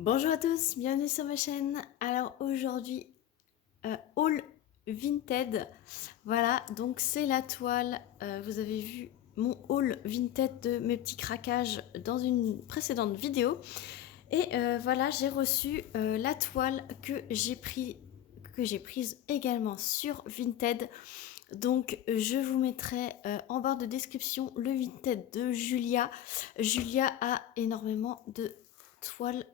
Bonjour à tous, bienvenue sur ma chaîne. Alors aujourd'hui, haul Vinted. Voilà, donc c'est la toile. Vous avez vu mon haul Vinted de mes petits craquages dans une précédente vidéo. Et voilà, j'ai reçu la toile que j'ai prise également sur Vinted. Donc je vous mettrai en barre de description le Vinted de Julia. Julia a énormément de toiles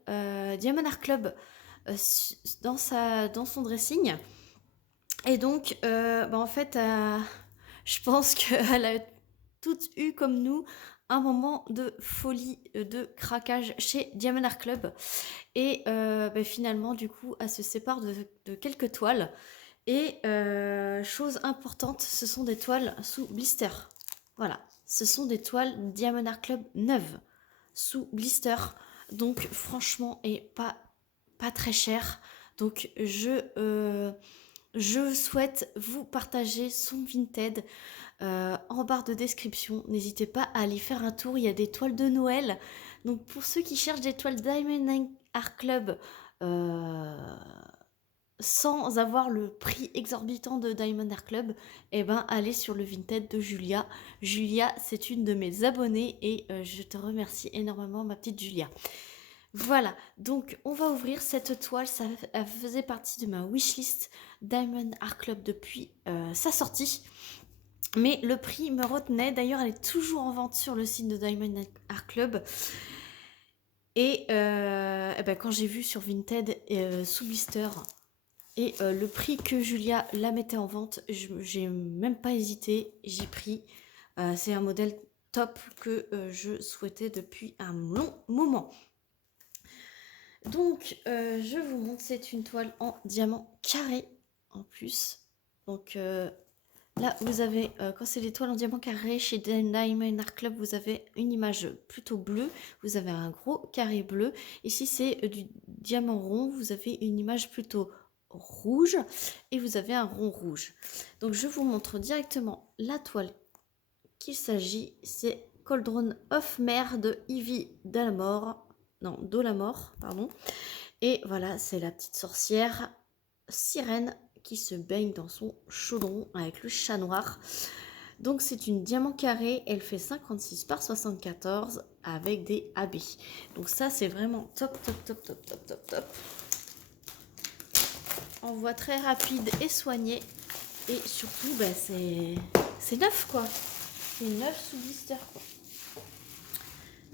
Diamond Art Club dans son dressing. Et donc en fait je pense qu'elle a toutes eu comme nous un moment de folie, de craquage chez Diamond Art Club. Et finalement du coup elle se sépare de quelques toiles. Et chose importante, ce sont des toiles sous blister. Voilà, ce sont des toiles Diamond Art Club neuves sous blister. Donc franchement, et pas très cher. Donc je souhaite vous partager son Vinted en barre de description. N'hésitez pas à aller faire un tour. Il y a des toiles de Noël. Donc pour ceux qui cherchent des toiles Diamond Art Club, euh, sans avoir le prix exorbitant de Diamond Art Club, eh ben allez sur le Vinted de Julia. Julia, c'est une de mes abonnées et je te remercie énormément, ma petite Julia. Voilà, donc on va ouvrir cette toile. Ça elle faisait partie de ma wishlist Diamond Art Club depuis sa sortie. Mais le prix me retenait. D'ailleurs, elle est toujours en vente sur le site de Diamond Art Club. Et, quand j'ai vu sur Vinted sous blister, et le prix que Julia la mettait en vente, j'ai même pas hésité, j'ai pris. C'est un modèle top que je souhaitais depuis un long moment. Donc, je vous montre, c'est une toile en diamant carré en plus. Donc là, vous avez, quand c'est les toiles en diamant carré chez Diamond Art Club, vous avez une image plutôt bleue. Vous avez un gros carré bleu. Ici, c'est du diamant rond. Vous avez une image plutôt rouge et vous avez un rond rouge. Donc je vous montre directement la toile qu'il s'agit. C'est Cauldron of Mer de Ivy Dalamore. Non, Dolamore, pardon. Et voilà, c'est la petite sorcière sirène qui se baigne dans son chaudron avec le chat noir. Donc c'est une diamant carré, elle fait 56 par 74 avec des habits. Donc ça c'est vraiment top, top, top, top, top, top, top. Envoi très rapide et soigné. Et surtout, c'est neuf quoi. C'est neuf sous blister quoi.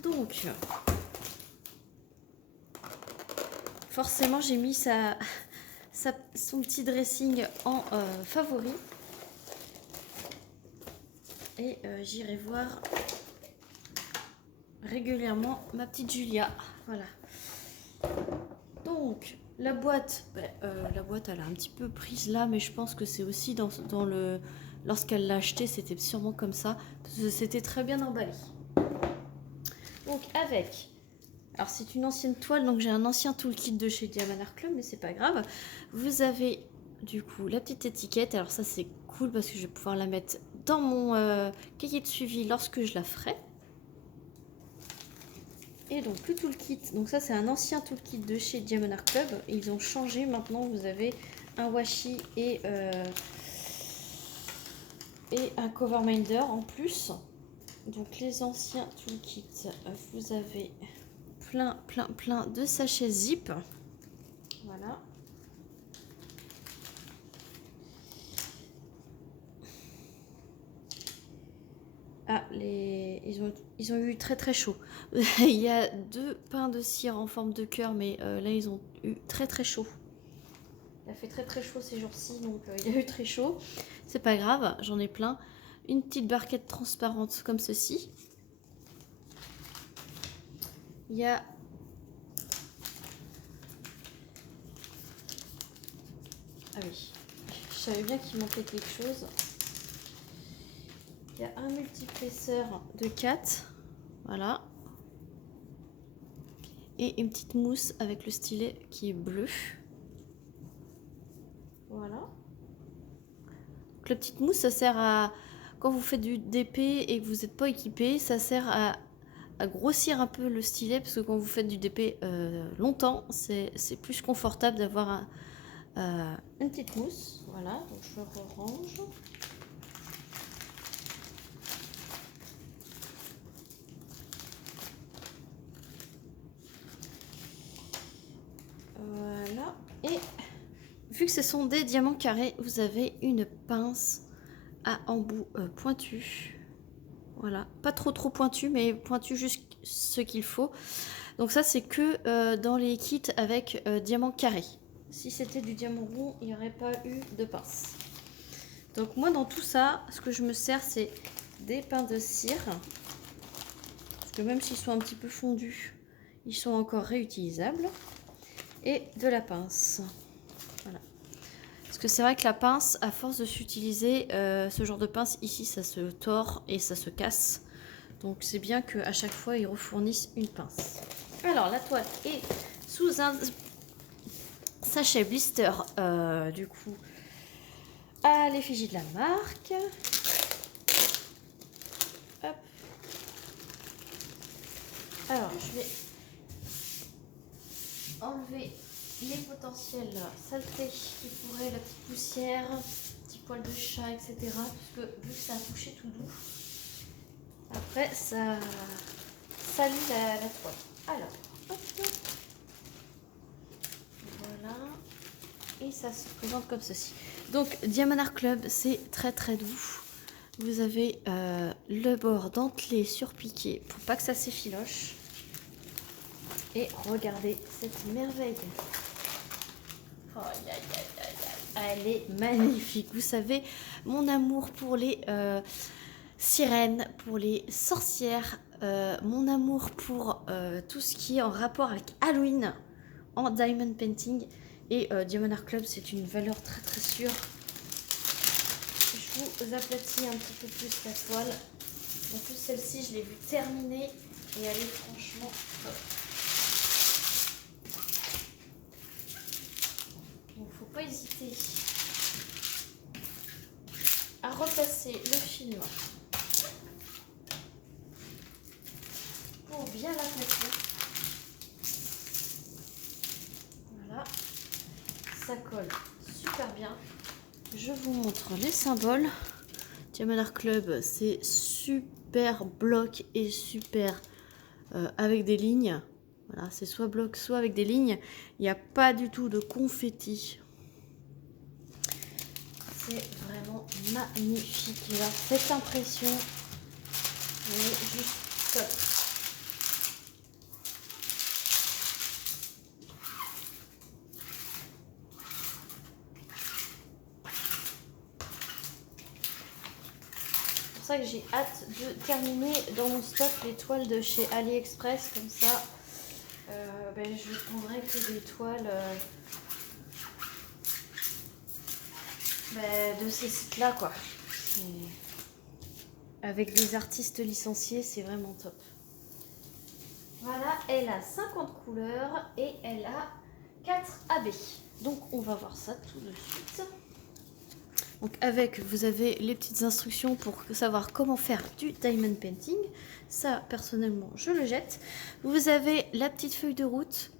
Donc, forcément, j'ai mis son petit dressing en favori. Et j'irai voir régulièrement ma petite Julia. Voilà. Donc, la boîte, elle a un petit peu prise là, mais je pense que c'est aussi dans le... Lorsqu'elle l'a acheté, c'était sûrement comme ça, parce que c'était très bien emballé. Donc, avec... Alors, c'est une ancienne toile, donc j'ai un ancien toolkit de chez Diamond Art Club, mais c'est pas grave. Vous avez, du coup, la petite étiquette. Alors ça, c'est cool, parce que je vais pouvoir la mettre dans mon cahier de suivi lorsque je la ferai. Et donc le toolkit, donc ça c'est un ancien toolkit de chez Diamond Art Club. Ils ont changé, maintenant vous avez un washi et un cover minder en plus. Donc les anciens toolkits, vous avez plein de sachets zip. Voilà. Ah, ils ont eu très chaud. Il y a 2 pains de cire en forme de cœur, mais là ils ont eu très chaud. Il a fait très chaud ces jours-ci, donc il y a eu très chaud. C'est pas grave, j'en ai plein. Une petite barquette transparente comme ceci. Il y a... Ah oui, je savais bien qu'il manquait quelque chose. Il y a un multiplesseur de 4. Voilà. Et une petite mousse avec le stylet qui est bleu. Voilà. Donc, la petite mousse, ça sert à... Quand vous faites du DP et que vous n'êtes pas équipé, ça sert à grossir un peu le stylet, parce que quand vous faites du DP longtemps, c'est plus confortable d'avoir une petite mousse. Voilà, donc je range. Voilà, et vu que ce sont des diamants carrés, vous avez une pince à embout pointu. Voilà, pas trop pointu, mais pointu juste ce qu'il faut. Donc ça, c'est que dans les kits avec diamant carré. Si c'était du diamant rond, il n'y aurait pas eu de pince. Donc moi, dans tout ça, ce que je me sers, c'est des pains de cire. Parce que même s'ils sont un petit peu fondus, ils sont encore réutilisables. Et de la pince. Voilà. Parce que c'est vrai que la pince, à force de s'utiliser, ce genre de pince, ici, ça se tord et ça se casse. Donc c'est bien qu'à chaque fois, ils refournissent une pince. Alors, la toile est sous un sachet blister, du coup, à l'effigie de la marque. Hop. Alors, je vais enlever les potentielles saletés qui pourraient, la petite poussière, petit poil de chat, etc. Parce que vu que ça a touché tout doux, après ça salit la toile. Alors, hop, voilà, et ça se présente comme ceci. Donc Diamond Art Club, c'est très doux. Vous avez le bord dentelé surpiqué pour pas que ça s'effiloche. Et regardez cette merveille. Oh, elle est magnifique. Vous savez, mon amour pour les sirènes, pour les sorcières, mon amour pour tout ce qui est en rapport avec Halloween en diamond painting. Et Diamond Art Club, c'est une valeur très sûre. Je vous aplatis un petit peu plus la toile. En plus, celle-ci, je l'ai vue terminée et elle est franchement top. Donc, faut pas hésiter à repasser le film pour bien l'attaquer. Voilà, ça colle super bien. Je vous montre les symboles. Diamond Art Club, c'est super bloc et super avec des lignes. Voilà, c'est soit bloc, soit avec des lignes. Il n'y a pas du tout de confetti. C'est vraiment magnifique. Et alors, cette impression, elle est juste top. C'est pour ça que j'ai hâte de terminer dans mon stock les toiles de chez AliExpress. Comme ça, je prendrai que des toiles de ces sites-là, quoi. Avec des artistes licenciés, c'est vraiment top. Voilà, elle a 50 couleurs et elle a 4 AB. Donc on va voir ça tout de suite. Donc vous avez les petites instructions pour savoir comment faire du diamond painting. Ça, personnellement, je le jette. Vous avez la petite feuille de route.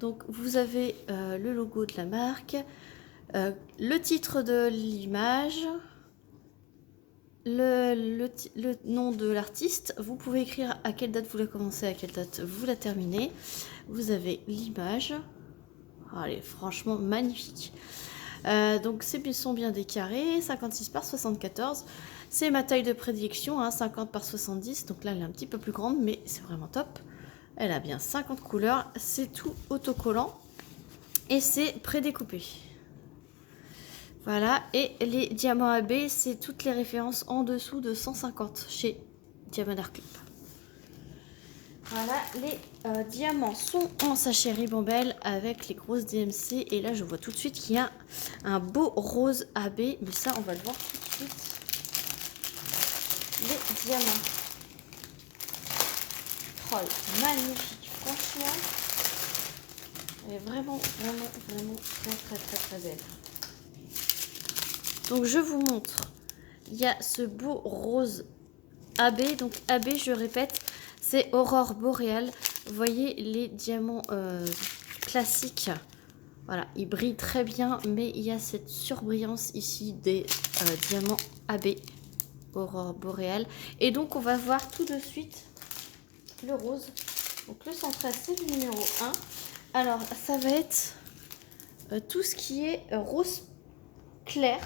Donc vous avez le logo de la marque, le titre de l'image, le nom de l'artiste. Vous pouvez écrire à quelle date vous la commencez, à quelle date vous la terminez. Vous avez l'image. Oh, elle est franchement magnifique. Donc ces sont bien des carrés, 56 par 74. C'est ma taille de prédilection, hein, 50 par 70. Donc là, elle est un petit peu plus grande, mais c'est vraiment top. Elle a bien 50 couleurs. C'est tout autocollant. Et c'est prédécoupé. Voilà, et les diamants AB, c'est toutes les références en dessous de 150 chez Diamond Art Club. Voilà, les diamants sont en sachet ribambelle avec les grosses DMC. Et là, je vois tout de suite qu'il y a un beau rose AB, mais ça, on va le voir tout de suite. Les diamants. Troll, magnifique, franchement. Elle est vraiment très belle. Donc je vous montre, il y a ce beau rose AB. Donc AB, je répète, C'est Aurore Boréale. Vous voyez les diamants classiques. Voilà, ils brillent très bien, mais il y a cette surbrillance ici des diamants AB Aurore Boréale. Et donc, on va voir tout de suite le rose. Donc, le central, c'est le numéro 1. Alors, ça va être tout ce qui est rose clair.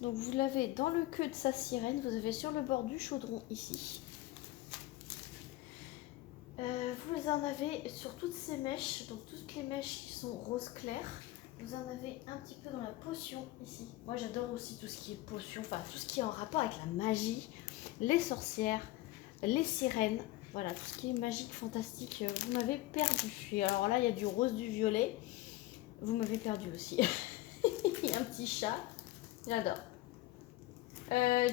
Donc, vous l'avez dans le queue de sa sirène. Vous avez sur le bord du chaudron ici. Vous en avez sur toutes ces mèches, donc toutes les mèches qui sont rose clair. Vous en avez un petit peu dans la potion ici. Moi j'adore aussi tout ce qui est potion, enfin tout ce qui est en rapport avec la magie, les sorcières, les sirènes. Voilà, tout ce qui est magique, fantastique, vous m'avez perdu. Et alors là, il y a du rose, du violet. Vous m'avez perdu aussi. Il y a un petit chat. J'adore.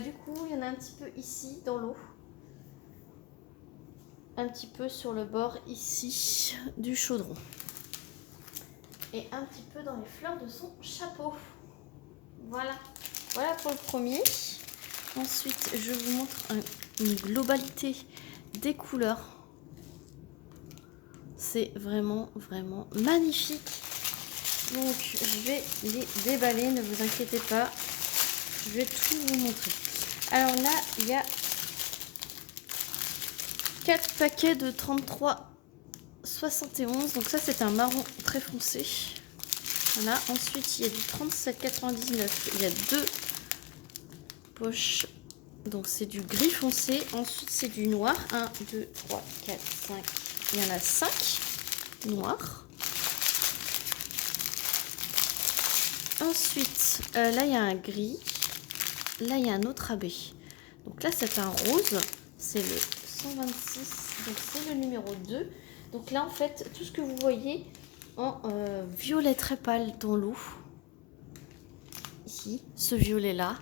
Du coup, il y en a un petit peu ici, dans l'eau. Un petit peu sur le bord ici du chaudron. Et un petit peu dans les fleurs de son chapeau. Voilà. Voilà pour le premier. Ensuite, je vous montre une globalité des couleurs. C'est vraiment, vraiment magnifique. Donc, je vais les déballer, ne vous inquiétez pas. Je vais tout vous montrer. Alors là, il y a 4 paquets de 33,71. Donc ça, c'est un marron très foncé. Voilà. Ensuite, il y a du 37,99. Il y a 2 poches. Donc c'est du gris foncé. Ensuite, c'est du noir. 1, 2, 3, 4, 5. Il y en a 5 noirs. Ensuite, là, il y a un gris. Là, il y a un autre AB. Donc là, c'est un rose. C'est le 126. Donc c'est le numéro 2. Donc là, en fait, tout ce que vous voyez en violet très pâle dans l'eau. Ici, ce violet-là.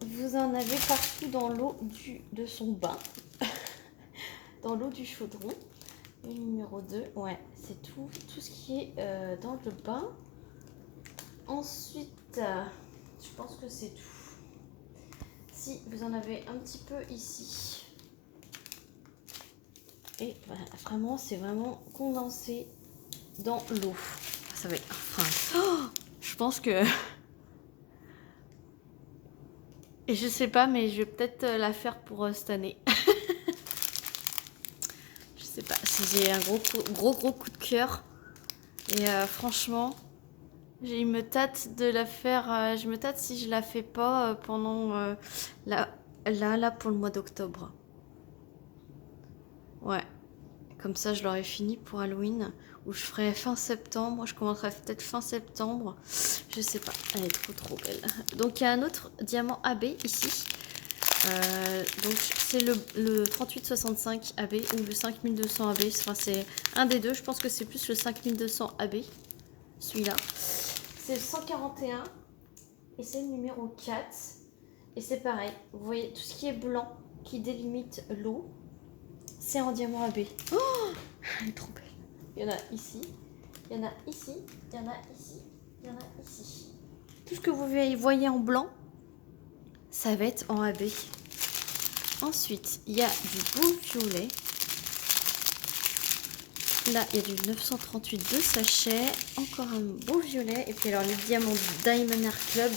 Vous en avez partout dans l'eau de son bain. Dans l'eau du chaudron. Le numéro 2. Ouais, c'est tout ce qui est dans le bain. Ensuite, je pense que c'est tout. Si, vous en avez un petit peu ici. Et voilà, vraiment, c'est vraiment condensé dans l'eau. Ça va être enfin, oh, je pense que... Et je sais pas, mais je vais peut-être la faire pour cette année. Je sais pas si j'ai un gros coup de cœur. Et franchement, il me tâte de la faire. Je me tâte si je la fais pas pendant là pour le mois d'octobre. Ouais. Comme ça, je l'aurai fini pour Halloween. Ou je ferai fin septembre. Je commencerai peut-être fin septembre. Je sais pas. Elle est trop belle. Donc, il y a un autre diamant AB ici. Donc, c'est le 3865 AB ou le 5200 AB. Enfin, c'est un des deux. Je pense que c'est plus le 5200 AB. Celui-là. C'est le 141. Et c'est le numéro 4. Et c'est pareil. Vous voyez, tout ce qui est blanc qui délimite l'eau. C'est en diamant AB. Oh, elle est trop belle. Il y en a ici, il y en a ici, il y en a ici, il y en a ici. Tout ce que vous voyez en blanc, ça va être en AB. Ensuite, il y a du beau violet. Là, il y a du 938 de sachet. Encore un beau violet. Et puis alors, les diamants du Diamond Art Club,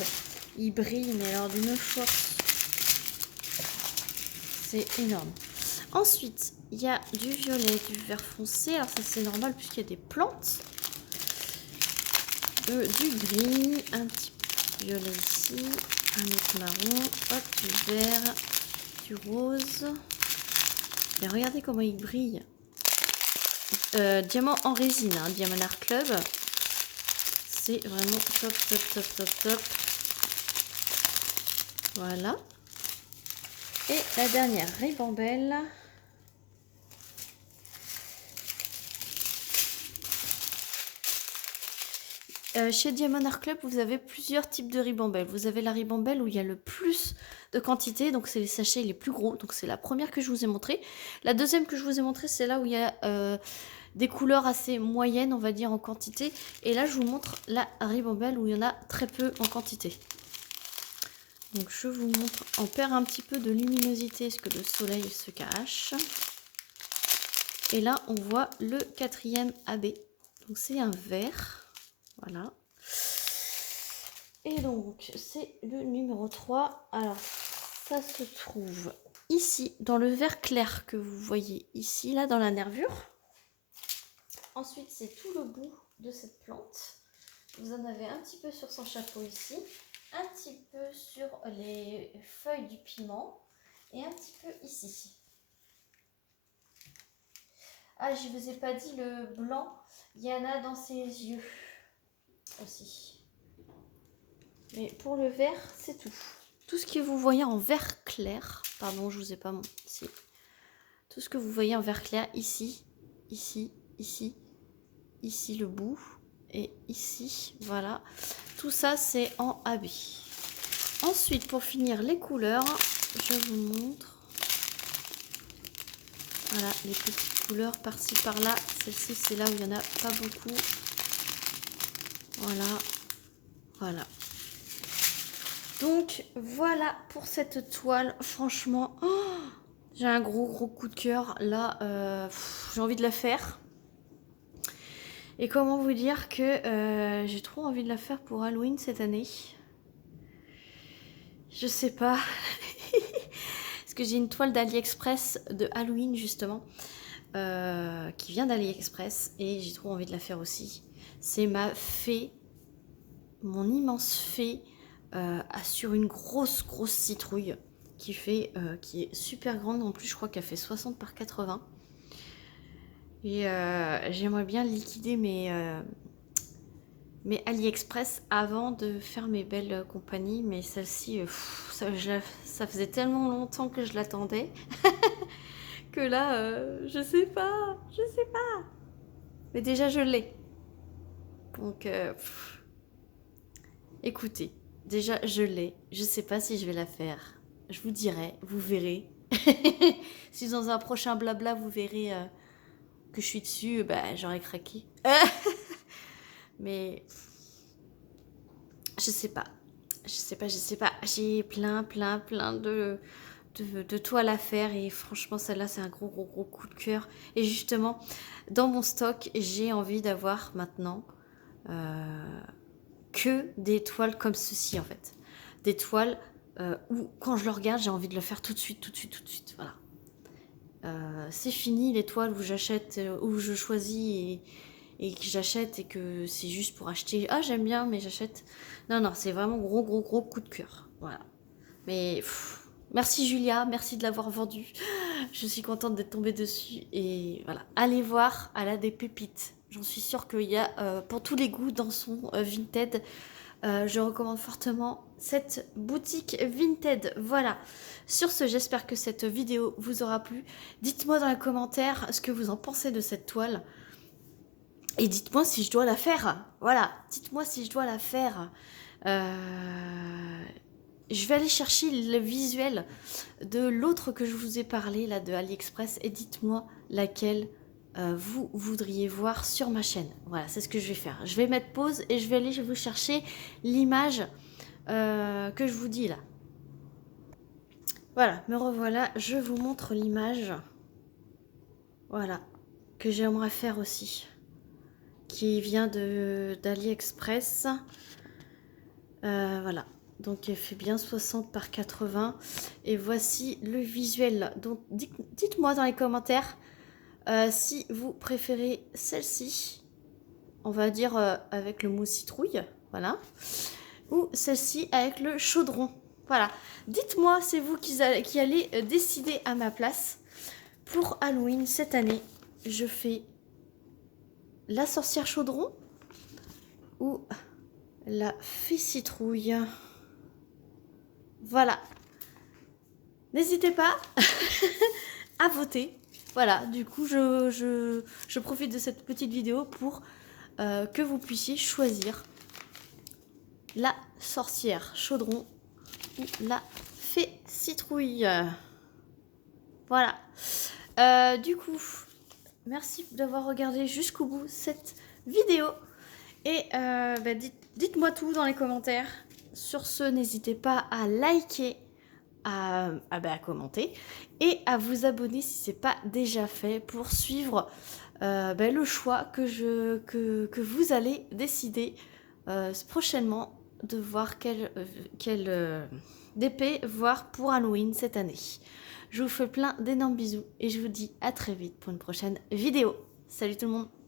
ils brillent, mais alors d'une force. C'est énorme. Ensuite, il y a du violet, du vert foncé. Alors ça, c'est normal puisqu'il y a des plantes. Du gris, un petit violet ici, un autre marron, hop, du vert, du rose. Et regardez comment il brille. Diamant en résine, hein, Diamond Art Club. C'est vraiment top. Voilà. Et la dernière ribambelle. Chez Diamond Art Club, vous avez plusieurs types de ribambelle. Vous avez la ribambelle où il y a le plus de quantité, donc c'est les sachets les plus gros. Donc c'est la première que je vous ai montrée. La deuxième que je vous ai montrée, c'est là où il y a des couleurs assez moyennes, on va dire, en quantité. Et là, je vous montre la ribambelle où il y en a très peu en quantité. Donc je vous montre, on perd un petit peu de luminosité parce que le soleil se cache. Et là, on voit le 4e AB. Donc, c'est un vert. Voilà. Et donc, c'est le numéro 3. Alors, ça se trouve ici, dans le vert clair que vous voyez ici, là, dans la nervure. Ensuite, c'est tout le bout de cette plante. Vous en avez un petit peu sur son chapeau ici, un petit peu sur les feuilles du piment et un petit peu ici. Ah, je ne vous ai pas dit, le blanc, il y en a dans ses yeux aussi. Mais pour le vert, c'est tout. Tout ce que vous voyez en vert clair, pardon, je ne vous ai pas montré ici. Tout ce que vous voyez en vert clair ici, ici, ici, ici le bout et ici, voilà. Tout ça, c'est en AB. Ensuite, pour finir les couleurs, je vous montre. Voilà, les petites couleurs par-ci, par-là. Celle-ci, c'est là où il n'y en a pas beaucoup. Voilà. Voilà. Donc, voilà pour cette toile. Franchement, oh, j'ai un gros coup de cœur. Là, j'ai envie de la faire. Et comment vous dire que j'ai trop envie de la faire pour Halloween cette année. Je sais pas. Parce que j'ai une toile d'AliExpress de Halloween justement. Qui vient d'AliExpress. Et j'ai trop envie de la faire aussi. C'est ma fée. Mon immense fée. Sur une grosse citrouille. Qui est super grande. En plus je crois qu'elle fait 60 par 80. Et j'aimerais bien liquider mes AliExpress avant de faire mes belles compagnies. Mais celle-ci, ça faisait tellement longtemps que je l'attendais que là, je sais pas. Mais déjà, je l'ai. Donc, écoutez, déjà, je l'ai. Je sais pas si je vais la faire. Je vous dirai, vous verrez. Si dans un prochain blabla, vous verrez que je suis dessus, bah, j'aurais craqué. Mais je sais pas. J'ai plein de toiles à faire et franchement, celle-là, c'est un gros coup de cœur. Et justement, dans mon stock, j'ai envie d'avoir maintenant que des toiles comme ceci, en fait. Des toiles où, quand je le regarde, j'ai envie de le faire tout de suite. Voilà. C'est fini les toiles où j'achète, où je choisis et que j'achète et que c'est juste pour acheter. Ah, j'aime bien, mais j'achète. Non, c'est vraiment gros coup de cœur. Voilà. Mais merci Julia, merci de l'avoir vendu. Je suis contente d'être tombée dessus. Et voilà, allez voir, elle a des pépites. J'en suis sûre qu'il y a pour tous les goûts dans son Vinted. Je recommande fortement cette boutique Vinted. Voilà. Sur ce, j'espère que cette vidéo vous aura plu. Dites-moi dans les commentaires ce que vous en pensez de cette toile. Et dites-moi si je dois la faire. Voilà, dites-moi si je dois la faire. Je vais aller chercher le visuel de l'autre que je vous ai parlé, là, de AliExpress. Et dites-moi laquelle vous voudriez voir sur ma chaîne. Voilà, c'est ce que je vais faire. Je vais mettre pause et je vais aller vous chercher l'image que je vous dis là. Voilà, me revoilà. Je vous montre l'image. Voilà, que j'aimerais faire aussi. Qui vient d'AliExpress. Voilà. Donc elle fait bien 60 par 80. Et voici le visuel. Donc dites-moi dans les commentaires si vous préférez celle-ci. On va dire avec le mousse citrouille. Voilà. Ou celle-ci avec le chaudron. Voilà. Dites-moi, c'est vous qui allez décider à ma place. Pour Halloween cette année, je fais la sorcière chaudron ou la fée citrouille. Voilà. N'hésitez pas à voter. Voilà, du coup, je profite de cette petite vidéo pour que vous puissiez choisir la sorcière chaudron ou la fée citrouille. Voilà. Du coup, merci d'avoir regardé jusqu'au bout cette vidéo. Et dites-moi tout dans les commentaires. Sur ce, n'hésitez pas à liker, à commenter et à vous abonner si ce n'est pas déjà fait pour suivre le choix que vous allez décider prochainement de voir quelle DP voir pour Halloween cette année. Je vous fais plein d'énormes bisous et je vous dis à très vite pour une prochaine vidéo. Salut tout le monde!